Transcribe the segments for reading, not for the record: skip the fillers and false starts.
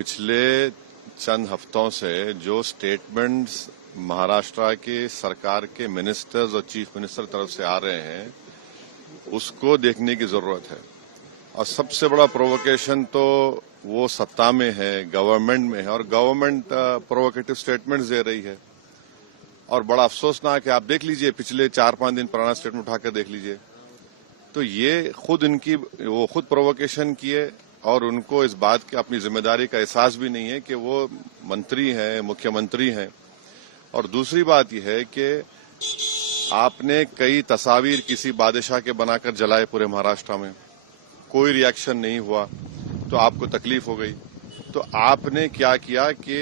पिछले चंद हफ्तों से जो स्टेटमेंट्स महाराष्ट्र के सरकार के मिनिस्टर्स और चीफ मिनिस्टर तरफ से आ रहे हैं उसको देखने की जरूरत है। और सबसे बड़ा प्रोवोकेशन तो वो सत्ता में है, गवर्नमेंट में है, और गवर्नमेंट प्रोवोकेटिव स्टेटमेंट्स दे रही है। और बड़ा अफसोसनाक है, आप देख लीजिए पिछले 4-5 दिन पुराना स्टेटमेंट उठाकर देख लीजिए, तो ये वो खुद प्रोवोकेशन किए और उनको इस बात की अपनी जिम्मेदारी का एहसास भी नहीं है कि वो मंत्री हैं, मुख्यमंत्री हैं। और दूसरी बात यह है कि आपने कई तस्वीर किसी बादशाह के बनाकर जलाए पूरे महाराष्ट्र में, कोई रिएक्शन नहीं हुआ तो आपको तकलीफ हो गई। तो आपने क्या किया कि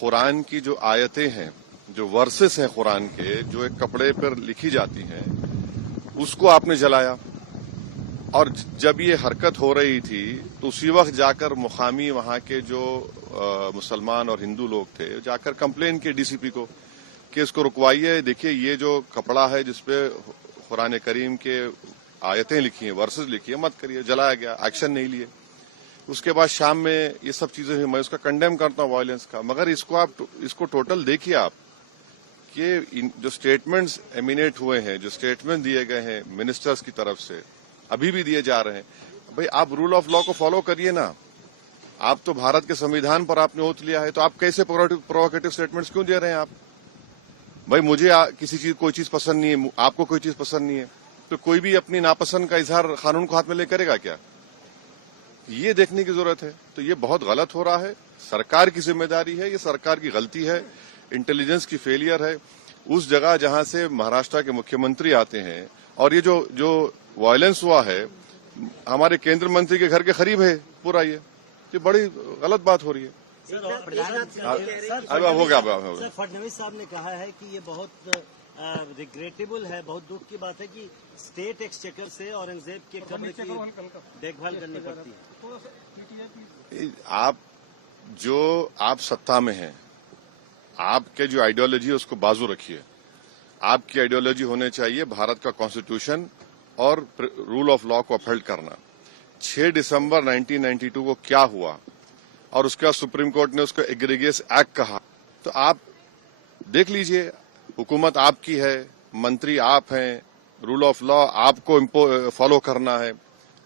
कुरान की जो आयतें हैं, जो वर्सेस हैं कुरान के, जो एक कपड़े पर लिखी जाती हैं, उसको आपने जलाया। और जब ये हरकत हो रही थी तो उसी वक्त जाकर मुकामी वहां के जो मुसलमान और हिंदू लोग थे जाकर कंप्लेन किए डीसीपी को कि इसको रुकवाइए, देखिए ये जो कपड़ा है जिसपे कुरान करीम के आयतें लिखी हैं, वर्सेस लिखी है, मत करिए। जलाया गया, एक्शन नहीं लिए। उसके बाद शाम में ये सब चीजें हुई। मैं उसका कंडेम करता हूं वायलेंस का, मगर इसको टोटल देखिए आप कि जो स्टेटमेंट्स एमिनेट हुए हैं, जो स्टेटमेंट दिए गए हैं मिनिस्टर्स की तरफ से, अभी भी दिए जा रहे हैं, भाई आप रूल ऑफ लॉ को फॉलो करिए ना। आप तो भारत के संविधान पर आपने ओथ लिया है, तो आप कैसे प्रोवोकेटिव स्टेटमेंट्स क्यों दे रहे हैं आप? भाई मुझे किसी चीज कोई चीज पसंद नहीं है, आपको कोई चीज पसंद नहीं है, तो कोई भी अपनी नापसंद का इजहार कानून को हाथ में ले करेगा क्या? ये देखने की जरूरत है। तो ये बहुत गलत हो रहा है, सरकार की जिम्मेदारी है, ये सरकार की गलती है, इंटेलिजेंस की फेलियर है। उस जगह जहां से महाराष्ट्र के मुख्यमंत्री आते हैं, और ये जो वायलेंस हुआ है हमारे केंद्र मंत्री के घर के करीब है पूरा, ये बड़ी गलत बात हो रही है। सर, हो गया। सर, फडणवीस साहब ने कहा है कि ये बहुत रिग्रेटेबल है, बहुत दुख की बात है कि स्टेट एक्सचेकर से औरंगजेब के कब्र की देखभाल करनी पड़ती है। आप सत्ता में हैं, आपके जो आइडियोलॉजी है उसको बाजू रखिए। आपकी आइडियोलॉजी होने चाहिए भारत का कॉन्स्टिट्यूशन और रूल ऑफ लॉ को अपहोल्ड करना। 6 दिसंबर 1992 को क्या हुआ और उसके बाद सुप्रीम कोर्ट ने उसको एग्रीगियस एक्ट कहा, तो आप देख लीजिए, हुकूमत आपकी है, मंत्री आप हैं, रूल ऑफ लॉ आपको फॉलो करना है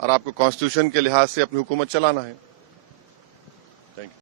और आपको कॉन्स्टिट्यूशन के लिहाज से अपनी हुकूमत चलाना है।